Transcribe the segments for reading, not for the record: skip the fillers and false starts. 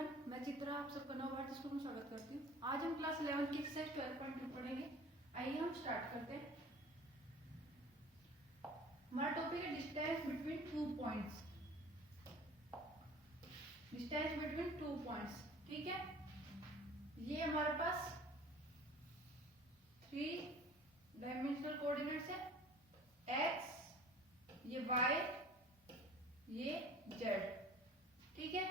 Everyone, मैं चित्रा आप सबका नव भारत स्कूल में स्वागत करती हूँ। आज हम क्लास 11 की एक्सरसाइज 12.2 पढ़ेंगे। आइए हम स्टार्ट करते हैं। हमारा टॉपिक है distance between two points. Distance between two points, ठीक है। ये हमारे पास 3 डायमेंशनल कोऑर्डिनेट्स है, x, ये y, ये z, ठीक है।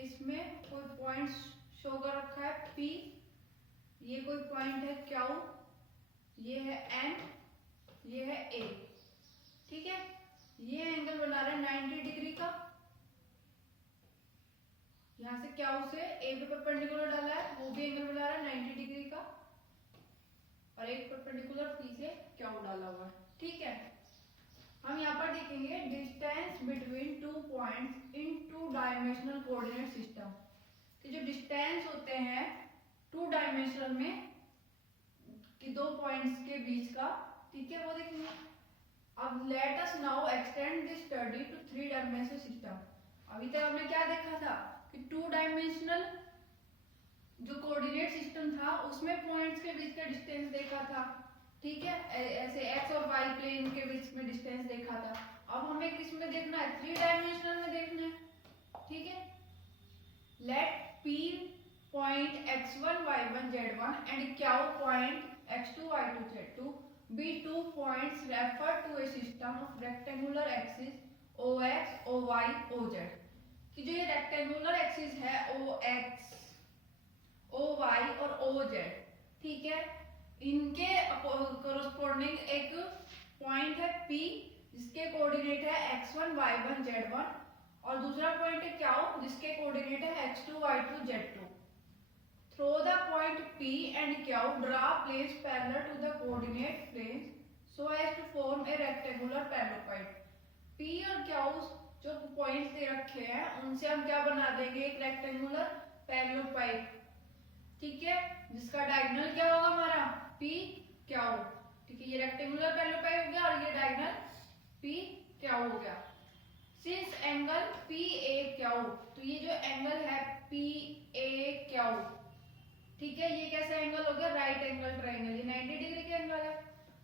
इसमें कोई पॉइंट शो कर रखा है P, ये कोई पॉइंट है Q, ये है N, ये है A, ठीक है। ये एंगल बना रहा है 90 डिग्री का। यहां से Q से A पे परपेंडिकुलर डाला है, वो भी एंगल बना रहा है 90 डिग्री का, और एक परपेंडिकुलर P से Q डाला हुआ है, ठीक है। हम यहाँ पर देखेंगे distance between two points in two dimensional coordinate system. कि जो डिस्टेंस होते हैं टू डायमेंशनल में कि दो पॉइंट्स के बीच का, ठीक है, वो देखेंगे। अब let us now extend this study to 3 dimensional system. अभी तक हमने क्या देखा था कि टू डायमेंशनल जो कोऑर्डिनेट सिस्टम था उसमें पॉइंट्स के बीच का डिस्टेंस देखा था, ठीक है। ऐसे एक्स और वाई प्लेन के बीच में डिस्टेंस देखा था। अब हमें किस में देखना है? 3 डायमेंशनल में देखना है, ठीक है। Let P point x1 y1 z1 and Q point x2 y2 z2 be 2 points referred to a system of rectangular axis OX, OY, OZ। कि जो ये रेक्टेंगुलर एक्सिस है OX, OY और OZ, ठीक है, इनके कोरस्पोंडिंग एक पॉइंट है P जिसके कोऑर्डिनेट है x1 y1 z1, और दूसरा पॉइंट है Q जिसके कोऑर्डिनेट है x2 y2 z2। Through the point P and Q draw planes parallel to the coordinate planes so as to form a rectangular parallelepiped. P और Q जो points दे रखे हैं उनसे हम क्या बना देंगे? एक रेक्टेंगुलर पैरेललोपाइड, ठीक है, जिसका डायगोनल क्या होगा? हमारा P Q, ठीक है। ये रेक्टेंगुलर पैरेललोपाइड हो गया और ये डायगोनल P Q हो गया। सिंस एंगल PAQ, तो ये जो एंगल है PAQ, ठीक है, ये कैसा एंगल हो गया? राइट एंगल ट्रायंगल, ये 90 डिग्री का एंगल है।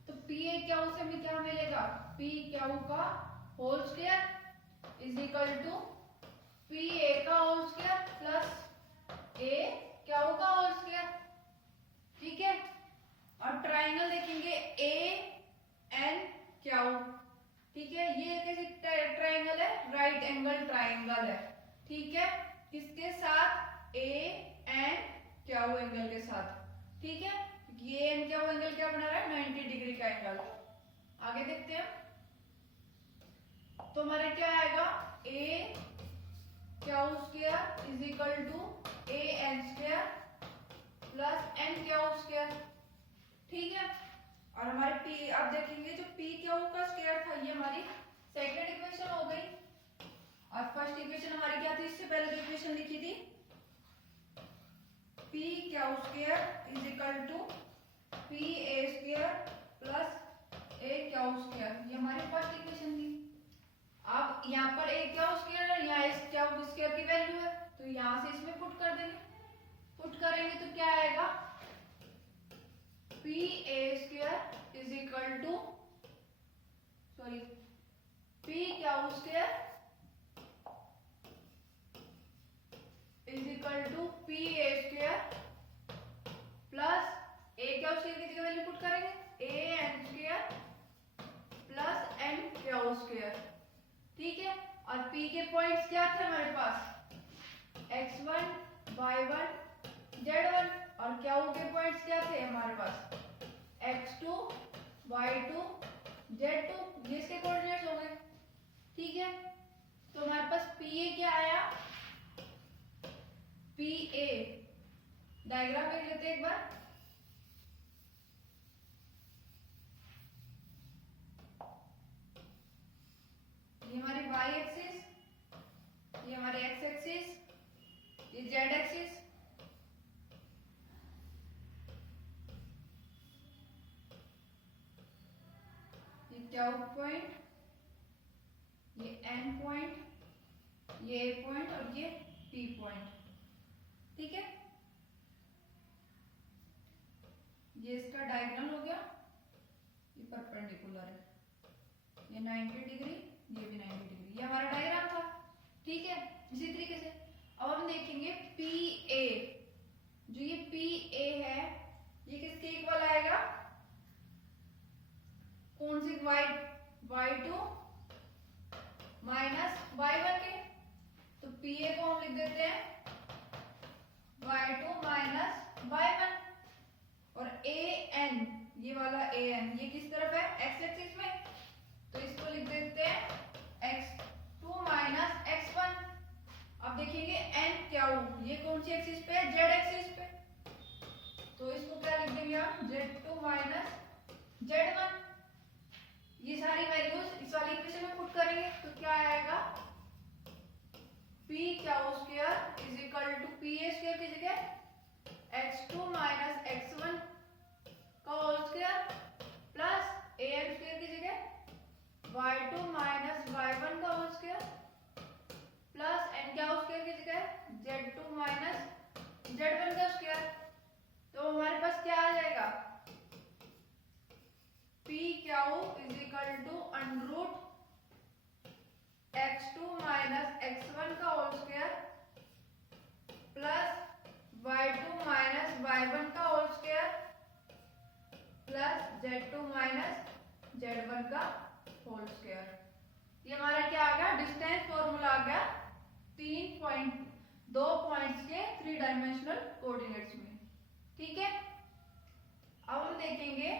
तो PAQ से हमें क्या मिलेगा? PQ का whole square is equal to PA का होल स्क्वायर प्लस AQ का होल स्क्वायर, ठीक है। और ट्रायंगल देखेंगे ANQ, ठीक है। ये कैसे ट्रायंगल है? राइट एंगल ट्रायंगल है, ठीक है। किसके साथ? ANQ एंगल के साथ, ठीक है। ये ANQ एंगल क्या बना रहा है? 90 डिग्री का एंगल। आगे देखते हैं। तो हमारे क्या आएगा? AQ square is equal to AN square plus NQ square, ठीक है। और हमारे P, आप देखेंगे जो PQ का स्क्वायर था ये हमारी सेकंड इक्वेशन हो गई, और फर्स्ट इक्वेशन हमारी क्या थी? इससे पहले जो इक्वेशन लिखी थी PQ square is equal to PA square plus AQ square, ये हमारी फर्स्ट इक्वेशन थी। अब यहाँ पर AQ स्क्वायर है, यहाँ AQ स्क्वायर की वैल्यू है, तो यहाँ से इसमें पुट कर देंगे। पुट करेंगे तो क्या आएगा? PA square is equal to PQ square is equal to PA square plus AQ square की जगह वैल्यू पुट करेंगे AN square plus NQ square, ठीक है। और P के पॉइंट्स क्या थे हमारे पास? x1 y1 z1, और Q के पॉइंट्स क्या थे हमारे पास? x2 y2 z2, ये इसके कोऑर्डिनेट्स हो गए, ठीक है। तो हमारे पास PA क्या आया? PA डायग्राम देख लेते हैं एक बार। ये हमारी y एक्सिस, ये हमारे x एक्सिस, ये z एक्सिस, ये क्यू पॉइंट, ये एन पॉइंट, ये ए पॉइंट और ये पी पॉइंट। ठीक है, ये इसका डायगोनल हो गया, ये परपेंडिकुलर है, ये 90 डिग्री, ये भी 90 डिग्री। ये हमारा डायग्राम था। ठीक है, इसी तरीके से अब हम देखेंगे पी ए। जो ये पी ए है ये किसके इक्वल आएगा? कौन सी y2 माइनस y1 के। तो पी ए को हम लिख देते हैं y2 माइनस y1। और ए एन, ये वाला ए एन ये किस तरफ है? एक्स एक्सिस में, तो इसको लिख देते हैं x2 माइनस x1। अब देखेंगे एन क्या हो, ये कौन सी एक्सिस पे है? जेड एक्सिस पे, तो इसको क्या लिख देंगे हम? z2 minus z1। ये सारी वैल्यूज इस वाली इक्वेशन में पुट करेंगे तो क्या आएगा? p Q square is equal to P A square की जगह x2 माइनस x1 का whole square plus A N square की जगह y2 माइनस y1 का होल स्क्वायर प्लस एन क्या स्क्वायर की जगह z2 माइनस z1 का स्क्वायर। तो हमारे पास क्या आ जाएगा? p Q is equal to under root x2 minus x1 का whole square plus y2 minus y1 का whole square plus z2 minus z1 का होल स्क्वायर। ये हमारा क्या आ गया? डिस्टेंस फॉर्मूला आ गया 2 पॉइंट्स के 3 डायमेंशनल कोऑर्डिनेट्स में। ठीक है, अब हम देखेंगे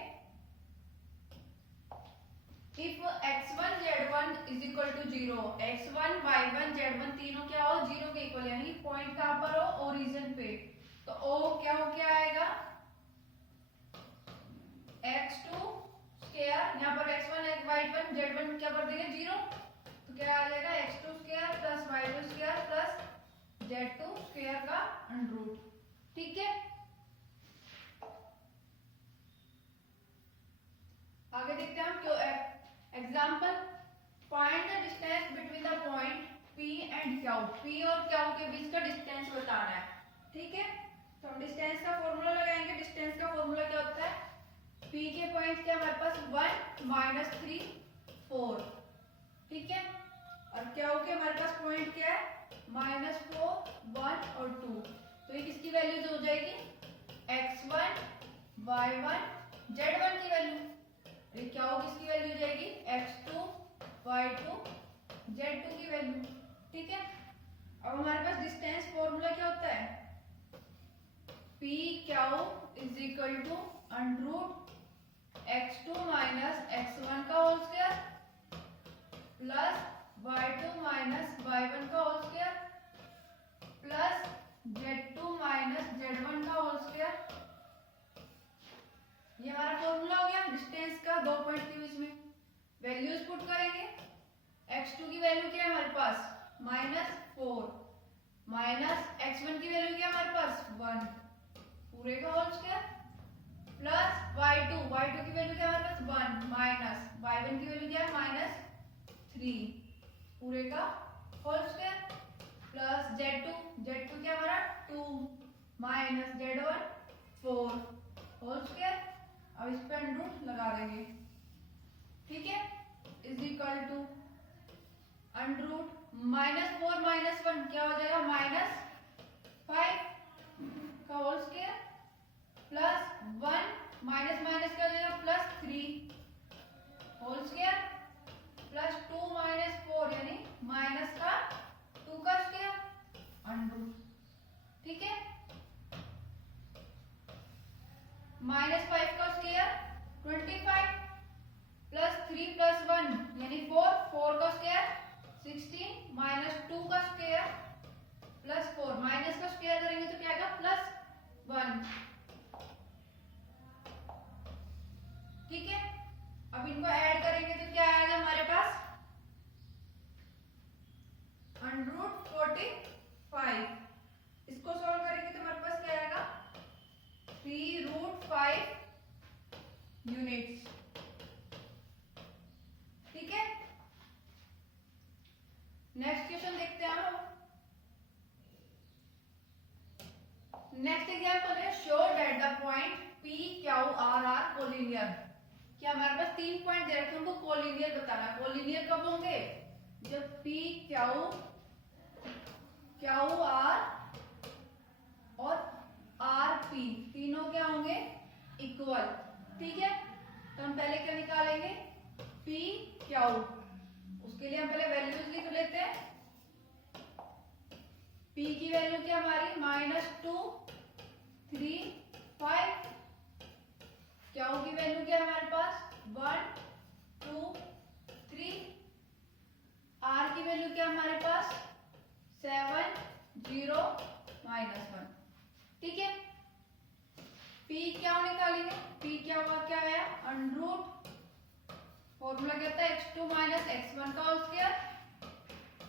if x1 z1 is equal to 0, x1 y1 z1 तीनों क्या हो? 0 के इक्वल, यानी पॉइंट कहां पर हो? ओरिजिन पे। तो o क्या हो क्या आएगा? x2 स्क्वायर, यहाँ पर x1 y1 z1 क्या कर देंगे? 0, तो क्या आ जाएगा? x2 square plus y2 square plus z2 square का अंडर रूट। ठीक है, आगे देखते हैं हम क्यों example. Find the distance between the point P and Q। P और Q के बीच का डिस्टेंस बताना है। ठीक है, तो हम डिस्टेंस का फॉर्मूला लगाएंगे। डिस्टेंस का फॉर्मूला क्या होता है? P के पॉइंट क्या हमारे पास? 1 माइनस 3 4। ठीक है, और Q के हमारे पास पॉइंट क्या है? -4 1 और 2। तो ये किसकी वैल्यूज हो जाएगी? x1 y1 z1 की वैल्यू। क्या हो किसकी वैल्यू हो जाएगी? x2 y2 z2 की वैल्यू। ठीक है, अब हमारे पास डिस्टेंस फॉर्मूला क्या होता है? p Q is equal to under root x2 minus x1 का whole square plus y2 minus y1 का whole square plus z2 minus z1 का होल स्क्वायर। ये हमारा फॉर्मूला हो गया डिस्टेंस का 2 पॉइंट के बीच में। वैल्यूज पुट करेंगे। x2 की वैल्यू क्या है हमारे पास? -4 माइनस x1 की वैल्यू क्या है हमारे पास? 1 पूरे का होल स्क्वायर प्लस y2 की वैल्यू क्या है हमारे पास? 1 माइनस y1 की वैल्यू क्या है? -3 पूरे का होल स्क्वायर प्लस z2 क्या हमारा? 2 माइनस z1 4 होल स्क्वायर। अब इस पे अंडर रूट लगा देंगे। ठीक है, is equal to under root -4 - 1 क्या हो जाएगा? -5 का whole square plus 1 minus minus क्या हो जाएगा? +3 होल स्क्वायर प्लस 2 - 4 यानी माइनस का 2 का स्क्वायर अंडर रूट। ठीक है, -5 का स्क्वायर 25 प्लस 3 प्लस 1 यानी 4 का स्क्वायर 16 माइनस 2 का स्क्वायर प्लस 4 माइनस का स्क्वायर करेंगे तो क्या आएगा? +1। ठीक है, अब इनको ऐड करेंगे तो क्या आएगा हमारे पास? √45। इसको सॉल्व करेंगे तो हमारे पास क्या आएगा? 3√5 यूनिट्स। एग्जांपल है show that the point P Q R are collinear. क्या हमारे पास 3 पॉइंट दे रखे हैं, उनको कोलिनियर बताना। कोलिनियर कब होंगे? जब P Q R और R P तीनों क्या होंगे? इक्वल। ठीक है, तो हम पहले क्या निकालेंगे? P Q। उसके लिए हम पहले वैल्यूज लिख लेते हैं। P की वैल्यू क्या हमारी? -2 3 5। Q की वैल्यू क्या है हमारे पास? 1 2 3। R की वैल्यू क्या हमारे पास? 7 0 -1। ठीक है, P क्या निकालेंगे? P क्या हुआ? क्या है? √, फॉर्मूला कहता है x2 - x1 का whole square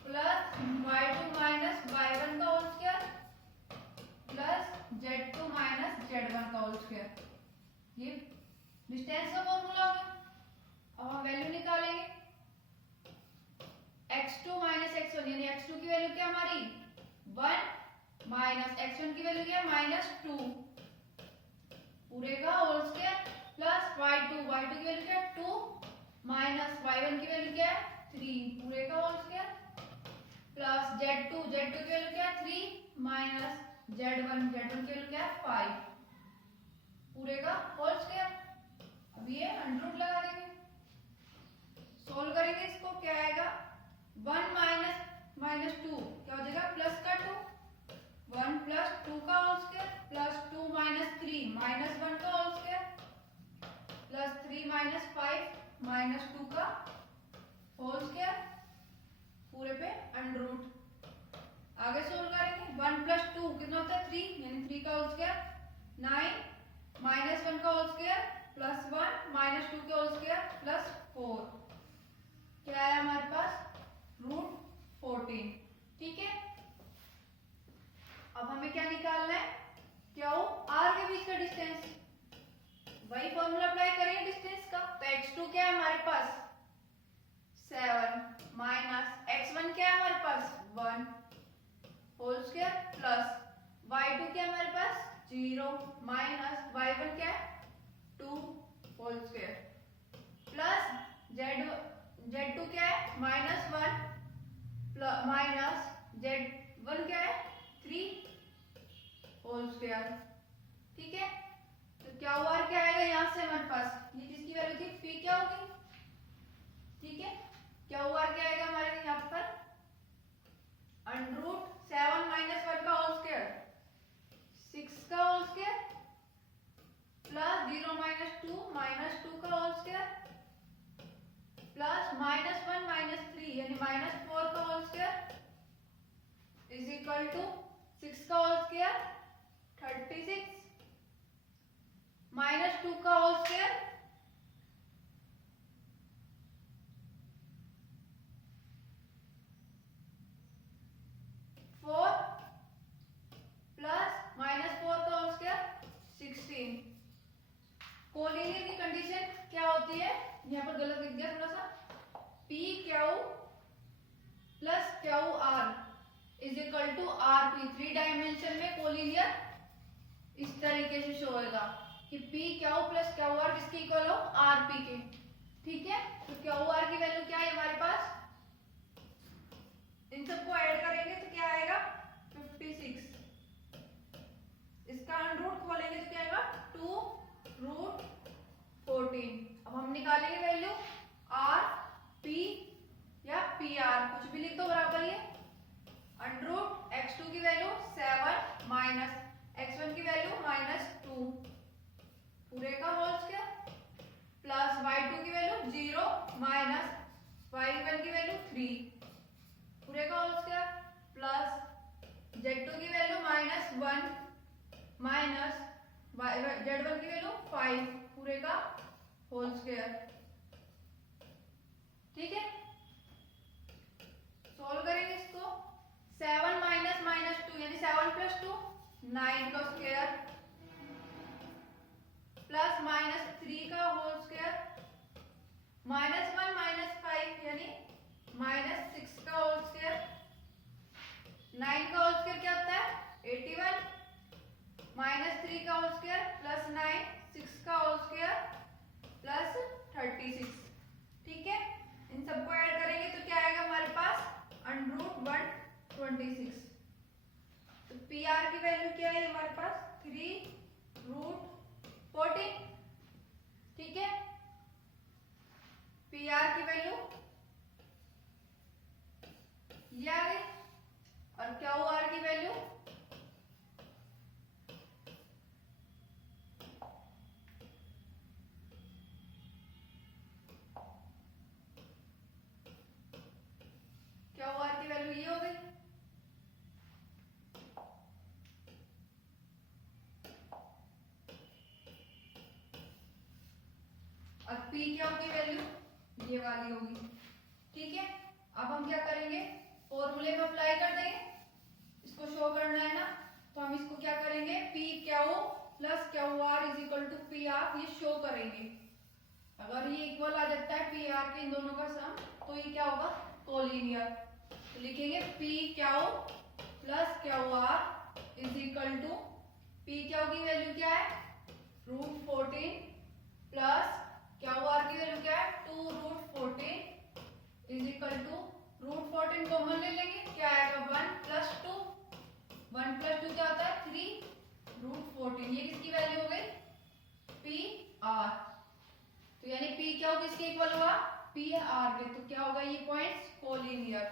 plus y2 - y1 का whole square plus z2 - z1 का होल स्क्वायर। ये डिस्टेंस का फॉर्मूला हो गया। अब हम वैल्यू निकालेंगे। x2 - x1 यानी x2 की वैल्यू क्या हमारी? 1 माइनस x1 की वैल्यू क्या है? -2 पूरे का होल स्क्वायर प्लस y2 की वैल्यू क्या है? 2 माइनस y1 की वैल्यू क्या है? 3 पूरे का होल स्क्वायर प्लस z2 की वैल्यू क्या है? 3 माइनस z1 की वैल्यू क्या है? 5 पूरे का होल स्क्वायर। अब ये √ लगा देंगे, सोल्व करेंगे इसको। क्या आएगा? 1 माइनस -2 क्या हो जाएगा? प्लस का 2 1 प्लस 2 का होल स्क्वायर प्लस 2 माइनस 3 -1 का होल स्क्वायर प्लस 3 माइनस 5 -2 का होल स्क्वायर पूरे पे √। आगे सोल्व करेंगे। 1 प्लस 2 कितना होता है? 3 यानी 3 का होल स्क्वायर 9 -1 का होल स्क्वायर प्लस 1 -2 का होल स्क्वायर प्लस 4। क्या है हमारे पास? √14। ठीक है, अब हमें क्या निकालना है? क्या हो? R के बीच का डिस्टेंस। वही फॉर्मूला अप्लाई करेंगे डिस्टेंस का। तो x2 क्या है हमारे पास? 7 माइनस x1 क्या है हमारे पास? 1 होल स्क्वायर प्लस y2 क्या है हमारे पास? 0 माइनस y1 क्या है? 2 होल स्क्वायर प्लस z2 क्या है? -1 माइनस z1 क्या है? 3 होल स्क्वायर। ठीक है, तो क्या हुआ? क्या आएगा यहां से हमारे पास? ये किसकी वैल्यू थी? P क्या होगी? ठीक है, क्या हुआ? क्या आएगा हमारे यहाँ पर? √7 - 1 का होल स्क्वायर 6 का होल स्क्वायर प्लस 0 - 2 -2 का होल स्क्वायर प्लस -1 - 3 यानी -4 का whole square is equal to 6 का होल स्क्वायर 36 -2 का होल स्क्वायर 4 प्लस -4 का होल स्क्वायर 16। कोलिनियर की कंडीशन क्या होती है? यहाँ पर गलत लिख दिया थोड़ा सा। P Q plus Q R is equal to R P। 3 dimension में कोलिनियर इस तरीके से शो होगा कि P Q plus Q R किसके इक्वल हो? R P के। ठीक है, तो Q R की वैल्यू क्या है हमारे पास? इन सबको ऐड करेंगे तो क्या आएगा? 56। इसका √ खोलेंगे तो क्या आएगा? 2√14। अब हम निकालेंगे वैल्यू R P या PR, कुछ भी लिख दो बराबर ये। √x2 की वैल्यू 7 माइनस x1 की वैल्यू -2 पूरे का होल स्क्वायर प्लस y2 की वैल्यू 0 माइनस y1 की वैल्यू 3 पूरे का होल स्क्वायर प्लस z2 की वैल्यू -1 माइनस z1 की वैल्यू 5 पूरे का होल स्क्वायर। ठीक है, सोल्व करेंगे इसको। 7 माइनस -2 यानी 7 प्लस 2 9 का स्क्वायर प्लस -3 का होल स्क्वायर -1 -5 यानी -6 का होल स्क्वायर। 9 का होल स्क्वायर क्या होता है? 81 -3 पी आर की वैल्यू ये आ गई और क्यू आर की वैल्यू ये हो गई। अब पी क्यू की वैल्यू ये वाली होगी। ठीक है, अब हम क्या करेंगे, फॉर्मूले में अप्लाई कर देंगे। इसको शो करना है ना, तो हम इसको क्या करेंगे, P Q plus Q R is equal to P R, ये शो करेंगे। अगर ये इक्वल आ जाता है पी आर के इन दोनों का सम, तो ये क्या होगा, कोलिनियर। तो लिखेंगे P Q plus Q R is equal to, P Q की वैल्यू क्या है, √14 प्लस क्यू आर की वैल्यू क्या है, 2√14 इज इक्वल टू, √14 कॉमन ले लेंगे, क्या आएगा 1 + 2, 1 + 2 क्या होता है 3, √14 ये किसकी वैल्यू हो गई, पी आर। तो यानी पी क्यू किसके इक्वल हुआ, पी आर के। तो क्या होगा, ये पॉइंट्स कोलिनियर।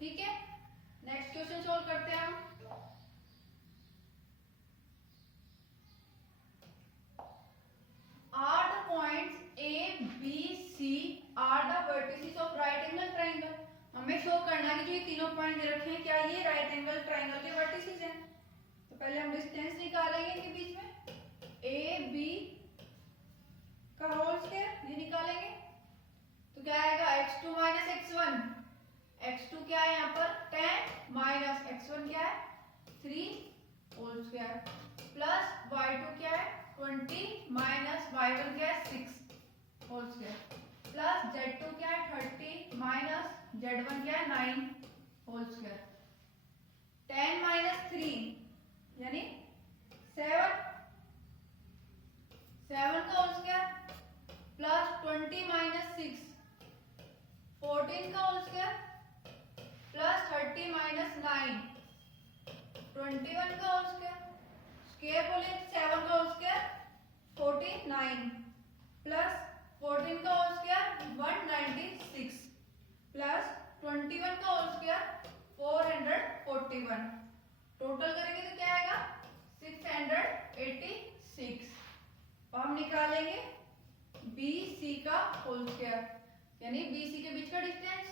ठीक है, नेक्स्ट क्वेश्चन सोल्व करते हैं हम। Are the points A, B, C are the vertices of right angle triangle? हमें शो करना है कि जो ये तीनों पॉइंट दे रखे हैं क्या ये राइट एंगल ट्राइंगल के वर्टिसेस हैं। तो पहले हम डिस्टेंस निकालेंगे इनके बीच में, ए बी का होल स्क्वायर ये निकालेंगे। तो क्या आएगा, x2 - x1, x2 क्या है यहाँ पर 10 माइनस x1 क्या है 3 होल स्क्वायर, प्लस y2 क्या है 20 माइनस y1 क्या है 6 होल स्क्वायर, प्लस z2 क्या है 30 माइनस z1 क्या है 9 होल स्क्वायर, 10 माइनस 3 यानी 7 का होल स्क्वायर, प्लस 20 माइनस 6 14 का होल स्क्वायर, प्लस 30 माइनस 9 21 का होल स्क्वायर, स्क्वायर बोले 7 का होल स्क्वायर 49 प्लस 14 का होल स्क्वायर 196 प्लस 21 का होल स्क्वायर 441। टोटल करेंगे तो क्या आएगा 686। और हम निकालेंगे BC का होल स्क्वायर, यानी BC के बीच का डिस्टेंस।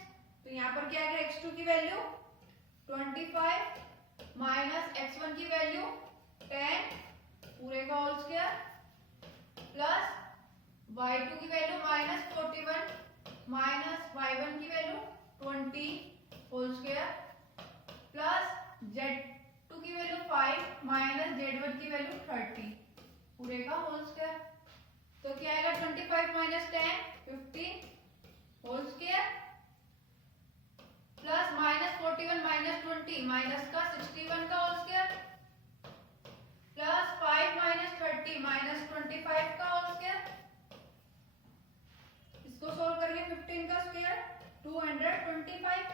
तो यहाँ पर क्या आएगा, x2 की वैल्यू 25 माइनस x1 की वैल्यू 10 पूरे का होल स्क्वायर, प्लस y2 की वैल्यू -41 माइनस y1 की value 20 whole square, plus z2 की वैल्यू 5 माइनस z1 की वैल्यू 30 पूरे का होल स्क्वायर। तो क्या आएगा 25 minus 10 15 whole square, plus -41 minus 20 minus का 61 का whole square, plus 5 minus 30 minus 25 का होल स्क्वायर। इसको सोल्व करेंगे 15 का स्क्वायर 225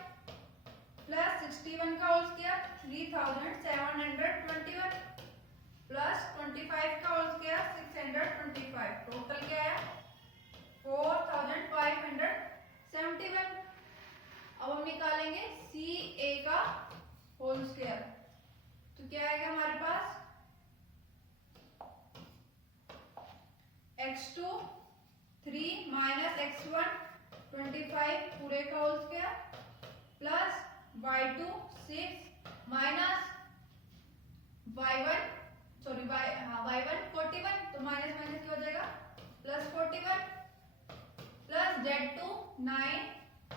प्लस 61 का होल स्क्वायर 3721 प्लस 25 का होल स्क्वायर 625। टोटल क्या है 4571। अब हम निकालेंगे CA का होल स्क्वायर। तो क्या आएगा हमारे पास x2 3 माइनस x1 25 पूरे का whole square, plus y2 6 minus y1 41 तो माइनस माइनस क्या हो जाएगा plus 41, plus z2 9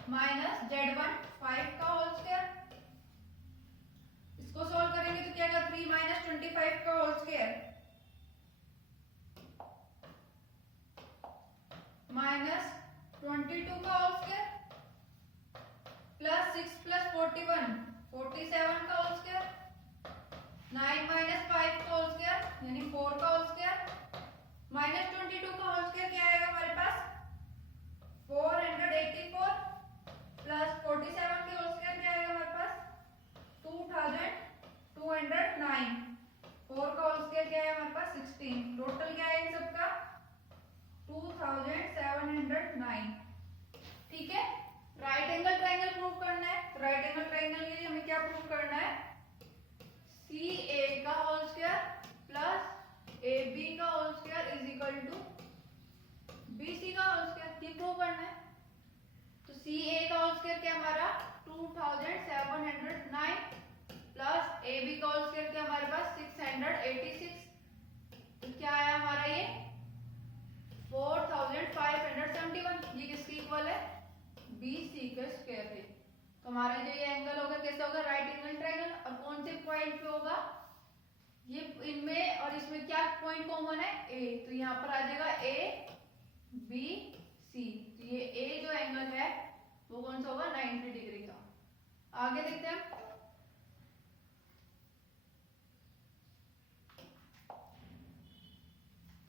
minus z1 5 का होल स्क्वायर। इसको सॉल्व करेंगे तो क्या आएगा 3 माइनस 25 का होल स्क्वायर माइनस 22 का होल स्क्वायर, प्लस 6 प्लस 41 47 का होल स्क्वायर, 9 माइनस 5 का होल स्क्वायर यानी 4 का होल स्क्वायर, माइनस 22 का होल स्क्वायर क्या आएगा हमारे पास 484, प्लस 47 के होल स्क्वायर क्या आएगा हमारे पास 2209, 4 का होल स्क्वायर क्या है हमारे पास 16। टोटल क्या है इन सबका 2000 स्क्वायर क्या हमारा 2709 प्लस ए बी का होल स्क्वायर क्या हमारे पास 686, तो क्या आया हमारा ये 4571। ये किसके इक्वल है बी सी के स्क्वायर के। तो हमारा जो ये एंगल होगा कैसा होगा राइट एंगल ट्रायंगल। और कौन से पॉइंट पे होगा ये इनमें और इसमें क्या पॉइंट कॉमन है ए, तो यहाँ पर आ जाएगा ए बी सी। तो ये ए जो एंगल है वो कौन सा होगा 90 डिग्री का। आगे देखते हैं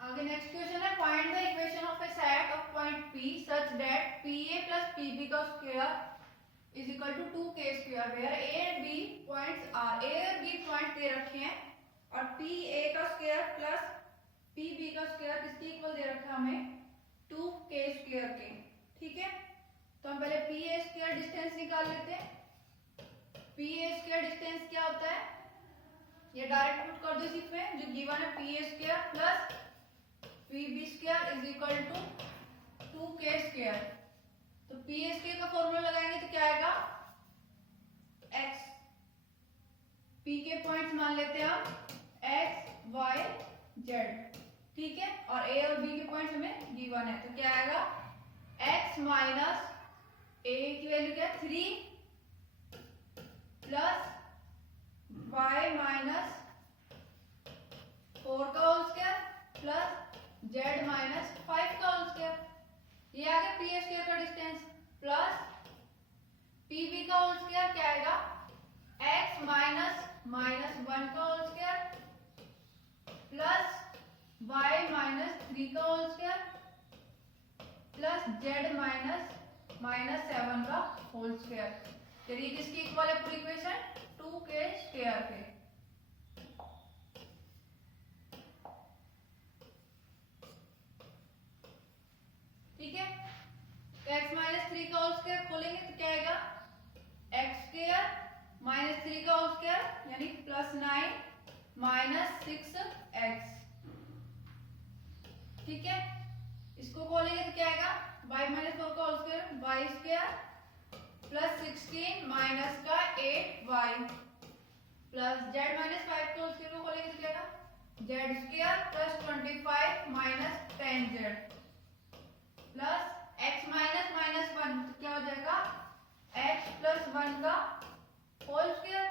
आगे नेक्स्ट क्वेश्चन है find the equation of a set of point P such that PA plus PB का square is equal to 2k square where A and B points are. A और B पॉइंट दे रखे हैं और PA का स्क्वायर plus PB का square किसके इक्वल दे रखा है हमें 2k स्क्वायर के। ठीक है, तो हम पहले PA स्क्वायर डिस्टेंस निकाल लेते हैं। PA स्क्वायर डिस्टेंस क्या होता है ये डायरेक्ट पुट कर दो इसमें जो गिवन है PA square plus PB square is equal to 2k square. तो PA स्क्वायर का फॉर्मूला लगाएंगे तो क्या आएगा x, P के पॉइंट्स मान लेते हैं हम x y z। ठीक है, और A और B के पॉइंट्स हमें गिवन है तो क्या आएगा x माइनस A की वैल्यू क्या 3 प्लस y माइनस 4 का whole square plus z minus 5 का होल स्क्वायर। ये आ गया PA स्क्वायर का डिस्टेंस प्लस PB का होल स्क्वायर क्या आएगा x माइनस 1 का whole square plus y minus 3 का whole square plus z minus 7 का होल स्क्वायर। चलिए किसकी इक्वल है पूरी इक्वेशन 2k स्क्वायर के। ठीक है, तो x माइनस 3 का होल स्क्वायर खोलेंगे तो क्या आएगा x स्क्वायर माइनस 3 का होल स्क्वायर यानी प्लस 9 माइनस 6x। ठीक है, इसको खोलेंगे तो क्या आएगा y माइनस 4 का whole square y square plus 16 minus का 8y प्लस z माइनस 5 का होल स्क्वायर को खोलेंगे तो क्या आएगा z square plus 25 minus 10z plus x minus 1 तो क्या हो जाएगा x प्लस 1 का whole square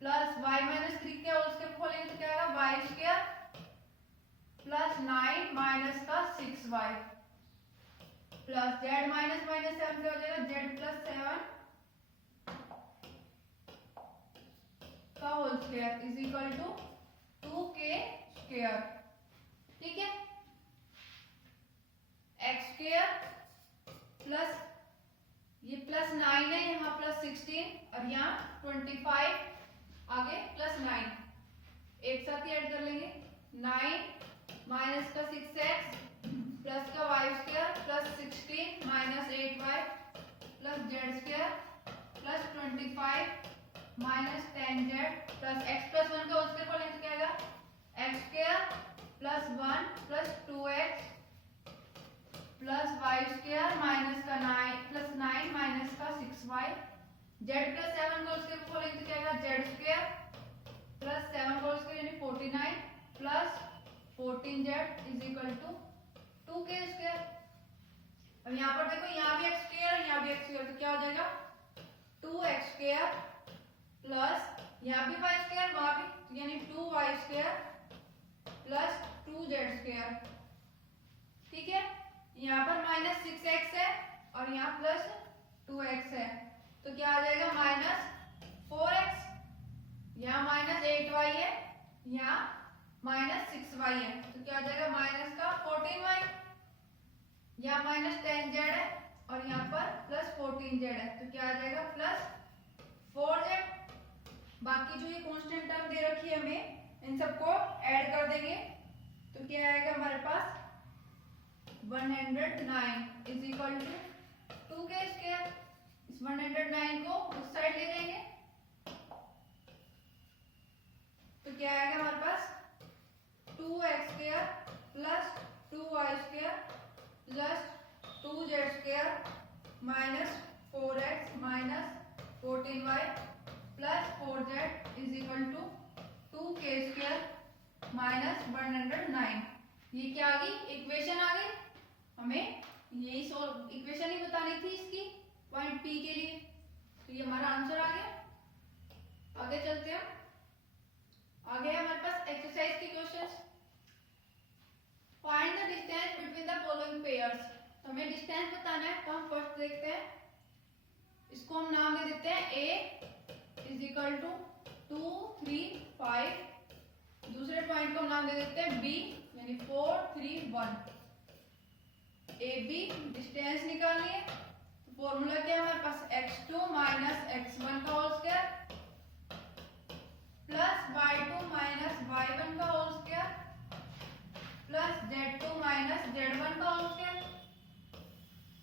plus y minus 3 के होल स्क्वायर खोलेंगे तो क्या आएगा y स्क्वायर प्लस 9 माइनस का 6y प्लस z माइनस 7 क्या हो जाएगा z प्लस 7 का whole square is equal to 2k square. ठीक है, x स्क्वायर प्लस ये प्लस 9 है यहाँ प्लस 16 और यहाँ 25 आगे प्लस 9 एक साथ ही ऐड कर लेंगे 9 माइनस का 6x प्लस का y square plus 16 minus 8y plus z square plus 25 minus 10z plus x plus 1 का होल स्क्वायर को लेंगे तो क्या आएगा x square plus 1 plus 2x plus y square minus का 9 प्लस 9 माइनस का 6y z प्लस 7 का होल स्क्वायर को लेंगे तो क्या आएगा z स्क्वायर प्लस 7 का होल स्क्वायर यानी 49 plus 14z is equal to 2k square. अब यहाँ पर देखो यहाँ भी x स्क्वायर यहाँ भी x स्क्वायर तो क्या हो जाएगा 2x स्क्वायर प्लस यहाँ भी y स्क्वायर वहां भी यानी 2y square plus 2z square. ठीक है, यहाँ पर माइनस 6x है और यहाँ प्लस 2x है तो क्या आ जाएगा माइनस 4x, यहाँ माइनस 8y है यहाँ माइनस 6y है तो क्या आ जाएगा माइनस का 14y, यहाँ माइनस 10z है और यहाँ पर प्लस 14z है तो क्या आ जाएगा प्लस 4z। बाकी जो ये कांस्टेंट टर्म दे रखी है हमें इन सबको ऐड कर देंगे तो क्या आएगा हमारे पास 109 is equal to 2k square. इस 109 को उस साइड ले जाएंगे तो क्या आएगा हमारे पास 2x square plus 2y square plus 2z square minus 4x minus 14y plus 4z is equal to 2k² minus 109। ये क्या आ गई? इक्वेशन आ गई। हमें यही इक्वेशन ही बतानी थी इसकी पॉइंट P के लिए, तो ये हमारा आंसर आ गया। आगे चलते हैं। आगे है हमारे पास एक्सरसाइज के questions. Find the distance between the following pairs. तो हमें डिस्टेंस बताना है, तो हम फर्स्ट देखते हैं, इसको हम नाम दे देते हैं A इज इक्वल टू 2 3 5। दूसरे पॉइंट को हम नाम दे देते हैं B यानी 4 3 1। AB डिस्टेंस निकालनी है, तो फॉर्मूला क्या है हमारे पास? x2 माइनस x1 का whole square plus y2 minus y1 का whole square plus z2 minus z1 का होल स्क्वायर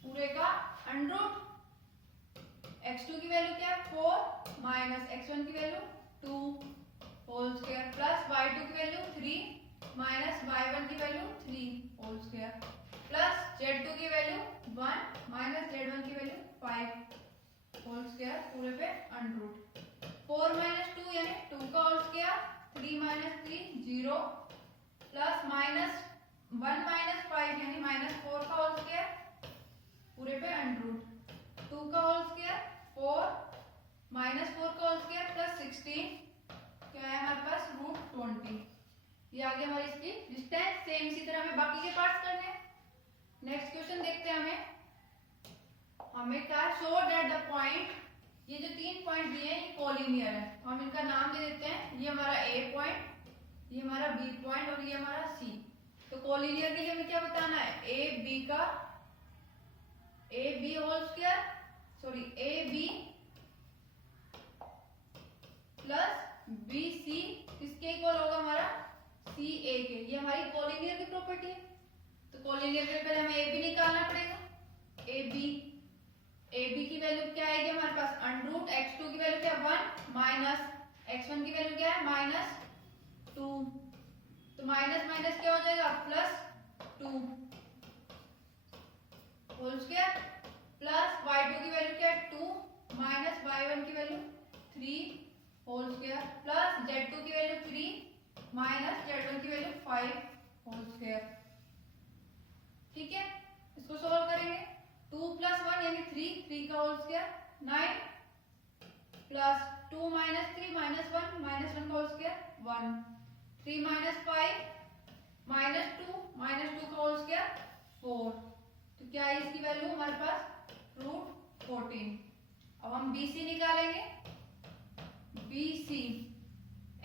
पूरे का अंडर रूट। x2 की वैल्यू क्या है? 4 माइनस x1 की value 2 whole square plus y2 की वैल्यू 3 माइनस y1 की value 3 whole square plus z2 की वैल्यू 1 माइनस z1 की वैल्यू 5 होल स्क्वायर पूरे पे अंडर रूट। 4 माइनस 2 यानी 2 का whole square, 3 minus 3 0 plus minus 1 minus 5 यानी माइनस 4 का होल स्क्वायर पूरे पे अंडर रूट। 2 का होल स्क्वायर 4 माइनस 4 का होल स्क्वायर प्लस 16 क्या है हमारे पास? रूट 20। ये आगे हमारी इसकी डिस्टेंस। सेम इसी तरह हमें बाकी के पार्ट्स करने हैं। नेक्स्ट क्वेश्चन देखते हैं। हमें क्या? शो दैट द पॉइंट, ये जो 3 पॉइंट दिए हैं ये कोलिनियर है, तो हम इनका नाम दे देते हैं। ये हमारा A पॉइंट, ये हमारा B पॉइंट और ये हमारा C। तो कोलिनियर के लिए हमें क्या बताना है? AB whole square sorry AB plus BC किसके इक्वल होगा? हमारा CA के। ये हमारी कोलिनियर की प्रॉपर्टी है, तो कोलिनियर के पहले हमें AB निकालना पड़ेगा। AB की वैल्यू क्या आएगी हमारे पास? अंडर रूट x2 की वैल्यू क्या है? 1 माइनस x1 की वैल्यू क्या है? माइनस 2। तो माइनस माइनस क्या हो जाएगा? Plus 2 whole square plus y2 की वैल्यू क्या है? 2 माइनस y1 की value 3 whole square plus z2 की वैल्यू 3 माइनस z1 की वैल्यू 5 होल स्क्वायर। ठीक है, इसको सॉल्व करेंगे। 2 प्लस 1 यानी 3 का whole square 9 plus 2 minus 3 minus 1 minus 1 का होल स्क्वायर 1। 3 माइनस 5 माइनस 2 का होल स्क्वायर 4। तो क्या है इसकी वैल्यू हमारे पास? रूट 14। अब हम BC निकालेंगे। BC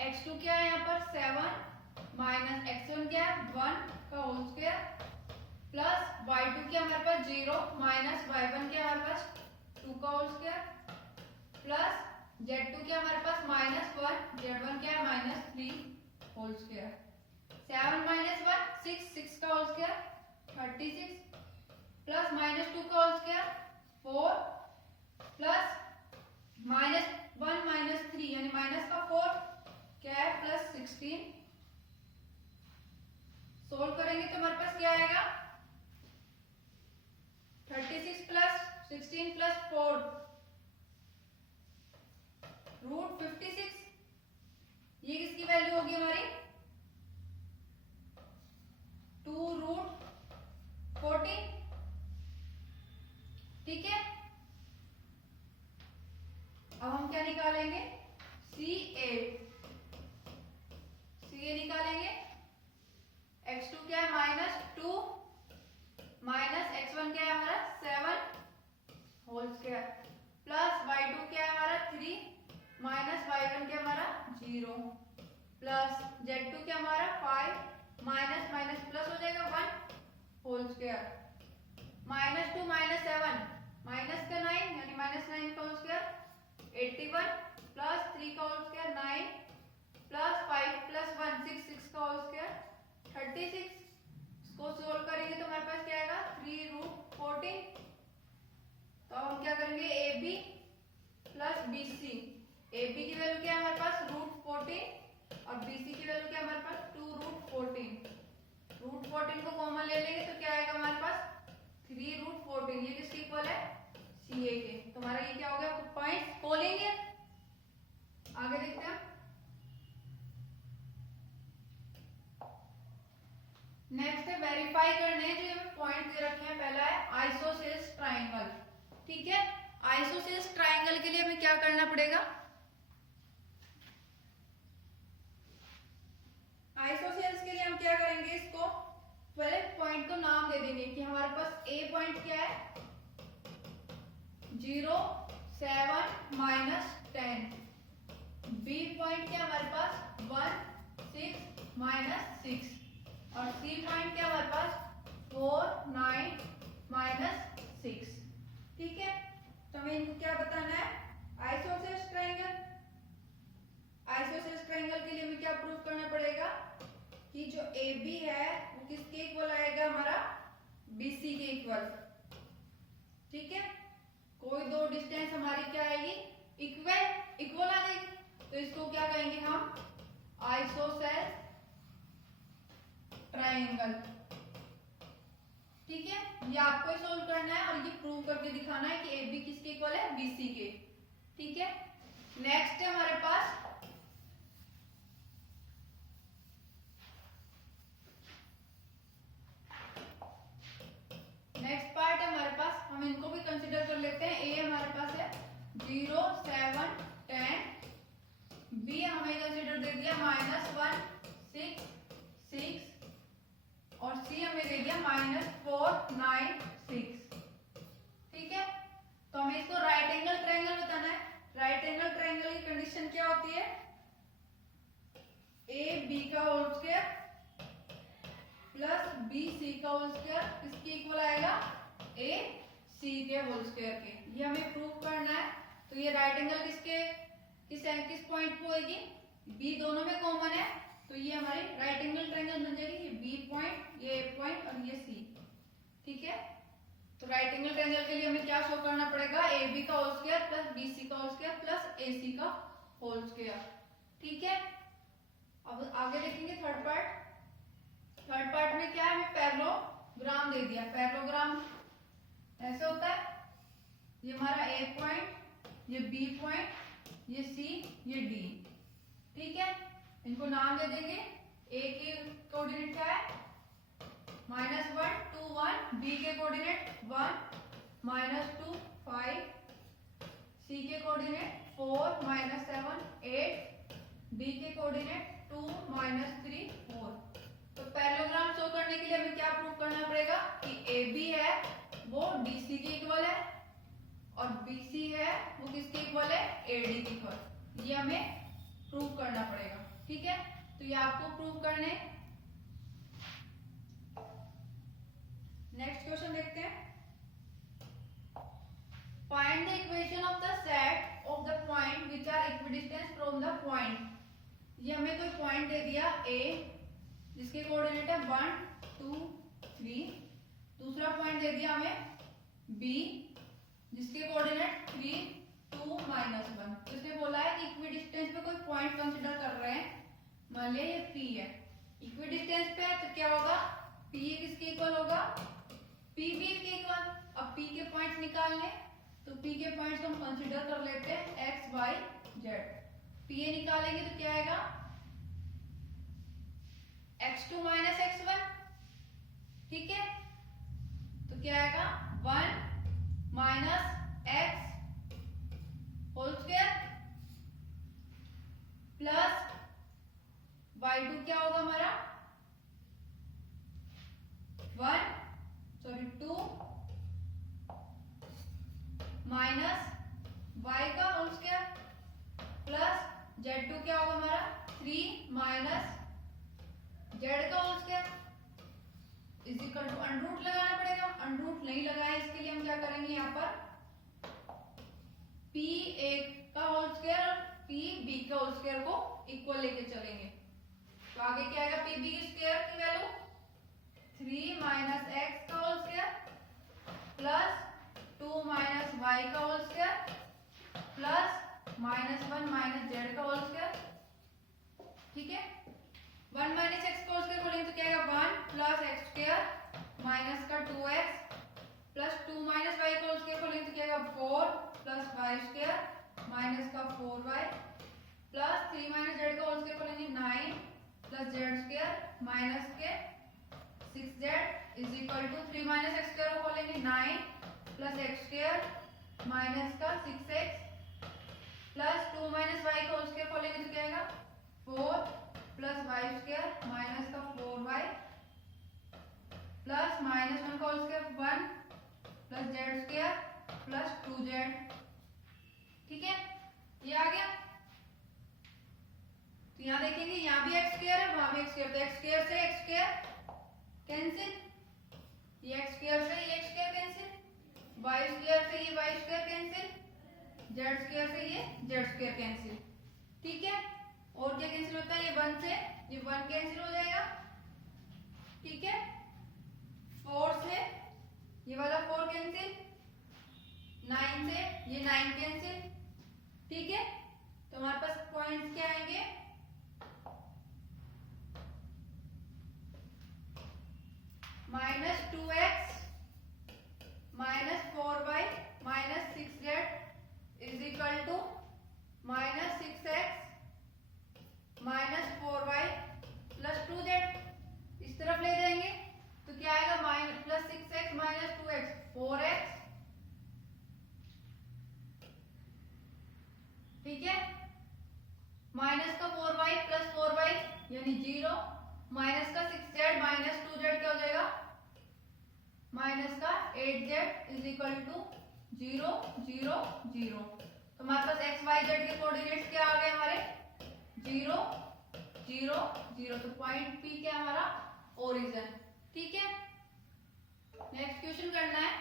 x2 क्या है यहाँ पर? 7 माइनस x1 क्या है? 1 का होल स्क्वायर प्लस y2 क्या हमारे पास? 0 माइनस y1 क्या हमारे पास? 2 का होल स्क्वायर प्लस z2 क्या हमारे पास? माइनस 1 z1 क्या है? Minus 3 whole square. 7 माइनस 1 6 का होल स्क्वायर 36 प्लस माइनस 2 का whole square 4 plus minus 1 minus 3 यानी माइनस का 4 क्या है? प्लस 16। सोल्व करेंगे तो हमारे पास क्या आएगा? 36 प्लस 16 प्लस 4 रूट 56। ये किसकी वैल्यू होगी हमारी? 2 रूट 14। ठीक है, अब हम क्या निकालेंगे? CA निकालेंगे। x2 क्या है? माइनस 2 माइनस x1 क्या है हमारा? 7 होल स्क्वायर प्लस y2 क्या है हमारा? 3 माइनस y1 क्या हमारा? 0 प्लस z2 क्या हमारा? 5 माइनस माइनस प्लस हो जाएगा 1 whole square minus 2 minus 7 minus का 9 यानी माइनस 9 का होल स्क्वायर 81 प्लस 3 का होल स्क्वायर 9 प्लस 5 प्लस 1 6 का होल स्क्वायर 36। इसको सोल्व करेंगे तो हमारे पास क्या आएगा? 3 रूट 14। तो हम क्या करेंगे? AB plus BC। AB की वैल्यू क्या है हमारे पास? रूट 14 और BC की वैल्यू क्या है हमारे पास? 2 रूट 14। रूट 14 को कॉमन ले लेंगे तो क्या आएगा हमारे पास? 3 रूट 14। ये किसके इक्वल है? CA के। तो ठीक है। आइसोसेल्स ट्राइंगल के लिए हमें क्या करना पड़ेगा? आइसोसेल्स के लिए हम क्या करेंगे, इसको पहले पॉइंट को नाम दे देंगे कि हमारे पास ए पॉइंट क्या है 0, 7, -10, बी पॉइंट क्या हमारे पास 1, 6, -6 और सी पॉइंट क्या हमारे पास 4, 9, -6। ठीक है, तो हमें इनको क्या बताना है? Isosceles triangle. आइसोसेल्स ट्रायंगल के लिए हमें क्या प्रूव करना पड़ेगा कि जो AB है वो किसके इक्वल आएगा? हमारा BC के इक्वल। ठीक है, कोई दो डिस्टेंस हमारी क्या आएगी? इक्वल आ जाएगी। तो इसको क्या कहेंगे हम? Isosceles triangle. ठीक है, ये आपको ही सोल्व करना है और ये प्रूव करके दिखाना है कि AB किसके इक्वल है? BC के। ठीक है, नेक्स्ट है हमारे पास नेक्स्ट पार्ट है हमारे पास, हम इनको भी कंसीडर कर लेते हैं। ए हमारे पास है 0, 7, 10, बी हमें कंसीडर दे दिया -1, 6, 6 और सी हमें दे दिया -4, 9, 6। ठीक है, तो हमें इसको राइट एंगल ट्रायंगल बताना है। राइट एंगल ट्रायंगल की कंडीशन क्या होती है? ए बी का whole square plus B C का होल स्क्वायर किसके इक्वल आएगा? ए सी के होल स्क्वायर के। ये हमें प्रूव करना है। तो ये राइट एंगल किस पॉइंट पे होगी? बी दोनों में कॉमन है, तो ये हमारी राइट एंगल ट्रायंगल बन जाएगी। ये बी पॉइंट, ये ए पॉइंट और ये सी। ठीक है, तो राइट एंगल ट्रायंगल के लिए हमें क्या शो करना पड़ेगा? ए बी का whole square plus B C का whole square plus A C का होल स्क्वायर। ठीक है, अब आगे देखेंगे थर्ड पार्ट। थर्ड पार्ट में क्या है? हमें पैरेललोग्राम दे दिया। पैरेललोग्राम ऐसे होता है, ये हमारा ए पॉइंट, ये बी पॉइंट, ये सी, ये डी। ठीक है, इनको नाम दे देंगे। ए के कोऑर्डिनेट क्या है? -1, 2, 1, बी के कोऑर्डिनेट 1, -2, 5, सी के कोऑर्डिनेट 4, -7, 8, डी के कोऑर्डिनेट 2, -3, 4। तो पैरेललोग्राम शो करने के लिए हमें क्या प्रूव करना पड़ेगा? कि AB है वो DC के इक्वल है और BC है वो किसके इक्वल है? AD के इक्वल। ये हमें प्रूव करना पड़ेगा। ठीक है, तो ये आपको प्रूव करने। नेक्स्ट क्वेश्चन देखते हैं। Find the equation of the set of the point which are equidistance from the point. ये हमें कोई पॉइंट दे दिया A जिसके कोऑर्डिनेट है 1, 2, 3। दूसरा पॉइंट दे दिया हमें B जिसके कोऑर्डिनेट 3, 2, -1। तो इसने बोला है कि इक्विडिस्टेंस पे कोई पॉइंट कंसीडर कर रहे हैं। मान लिया ये P है, इक्विडिस्टेंस पे है, तो क्या होगा? P किसके इक्वल होगा? P B के इक्वल। अब P के पॉइंट्स निकालने, तो P के पॉइंट्स हम कंसीडर कर लेते हैं x, y, z। P निकालेंगे तो क्या आएगा? x2 - x1। ठीक है, तो क्या आएगा? 1 - x whole square plus y2 क्या होगा हमारा? 2 माइनस y का होल स्क्वायर प्लस z2 क्या होगा हमारा? 3 माइनस z का whole square is equal to under root लगाना पड़ेगा। अंडर रूट नहीं लगाए, इसके लिए हम क्या करेंगे? यहाँ पर p(a) का होल स्क्वायर और p(b) का होल स्क्वायर को इक्वल लेके चलेंगे। तो आगे क्या आएगा? p(b) स्क्वायर की वैल्यू 3 माइनस x का whole square plus 2 minus y का whole square plus -1 minus z का होल स्क्वायर। ठीक है, 1 माइनस एक्स का होल स्क्वायर बोलेंगे तो क्या आएगा? 1 प्लस एक्स स्क्वायर माइनस का 2x प्लस 2 माइनस वाई का होल स्क्वायर बोलेंगे तो क्या आएगा? 4 प्लस वाई स्क्वायर माइनस का 4y प्लस 3 माइनस जेड का होल स्क्वायर बोलेंगे 9 प्लस जेड स्क्वायर माइनस के 6z is equal to 3 minus X square को बोलेंगे 9 प्लस एक्स स्क्वायर माइनस का 6x प्लस 2 माइनस वाई का होल स्क्वायर खोलेंगे तो क्या आएगा 4 प्लस वाई स्क्वायर माइनस का 4y प्लस माइनस 1 का whole square 1 plus Z square plus 2z। ठीक है, ये आ गया। तो यहाँ देखेंगे यहाँ भी एक्स स्क्वायर है वहां भी एक्स स्क्वायर, तो एक्स स्क्वायर से एक्स स्क्वायर कैंसिल, ये एक्स स्क्वायर से ये x square cancel, y square से ये y square cancel, z square से ये जेड स्क्वायर कैंसिल। ठीक है, और क्या कैंसिल होता है, ये 1 से ये 1 कैंसिल हो जाएगा। ठीक है, 4 से ये वाला 4 कैंसिल, 9 से ये 9 कैंसिल। ठीक है, तो हमारे पास पॉइंट्स क्या आएंगे, -2x minus 4y minus 6z is equal to -6x minus 4y plus 2z। इस तरफ ले जाएंगे तो क्या आएगा, plus 6x minus 2x 4x। ठीक है, माइनस का 4y प्लस 4y यानी 0, माइनस का 6z माइनस 2z क्या हो जाएगा, माइनस का 8z इज इक्वल टू 0 0 0। तो हमारे पास एक्स वाई जेड के कोऑर्डिनेट्स क्या आ गए हमारे 0 0 0। तो पॉइंट P क्या हमारा ओरिजिन। ठीक है, नेक्स्ट क्वेश्चन करना है,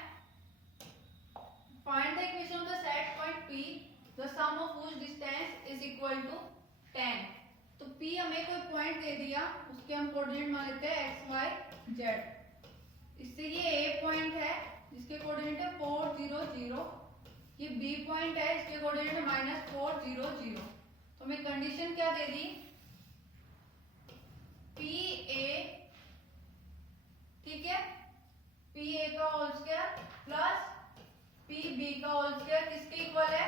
find the equation of the set point P the sum of which distance is equal to 10। तो P हमें कोई पॉइंट दे दिया, उसके हम कोऑर्डिनेट मान लेते हैं एक्स वाई जेड। इससे ये A पॉइंट है जिसके कोऑर्डिनेट है 4 0 0, ये B पॉइंट है इसके कोऑर्डिनेट है -4 0 0। तो हमें कंडीशन क्या दे दी, PA, ठीक है, PA का होल स्क्वायर प्लस PB का होल स्क्वायर किसके इक्वल है,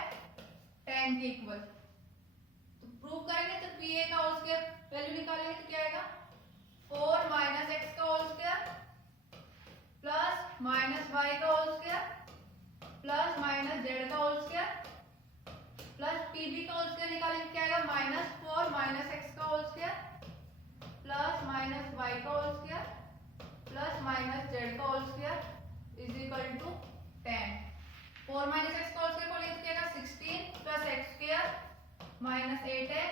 10 के इक्वल। तो प्रूव करेंगे तो PA का होल स्क्वायर वैल्यू निकालेंगे तो क्या आएगा 4 माइनस एक्स का whole square plus minus Y का whole square plus minus Z का होल स्क्वायर प्लस पीबी का होल स्क्वायर निकालेंगे क्या आएगा -4 माइनस एक्स का whole square plus minus Y का whole square plus minus Z का whole square is equal to 10। 4 minus x का होल स्क्वायर को लेते क्या आएगा 16 plus x square minus 8x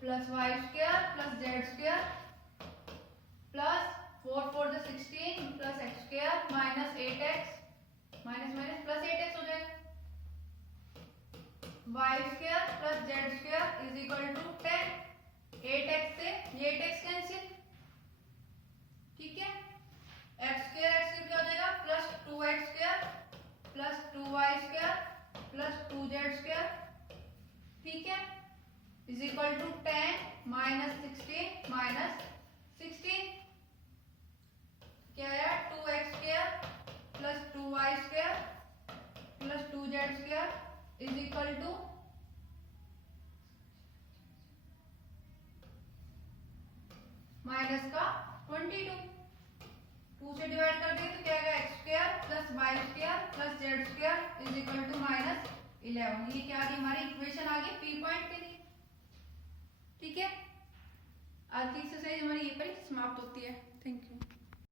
plus y square plus Z square plus 4 4 the 16 plus x square minus 8x minus minus plus 8x हो जाएगा, y square plus Z square is equal to 10। 8x से ये 8x cancel. ठीक है, x square क्या हो जाएगा plus 2x square plus 2y square plus 2z square. ठीक है, is equal to 10 minus 16 minus 16 क्या आया 2x square plus 2y square plus 2z square is equal to minus का 22। 2 से डिवाइड कर दिए तो क्या आएगा x square plus y square plus z square is equal to -11। ये क्या आ गई हमारी इक्वेशन आ गई P पॉइंट के लिए। ठीक है, आज की एक्सरसाइज हमारी ये पर समाप्त होती है। Thank you.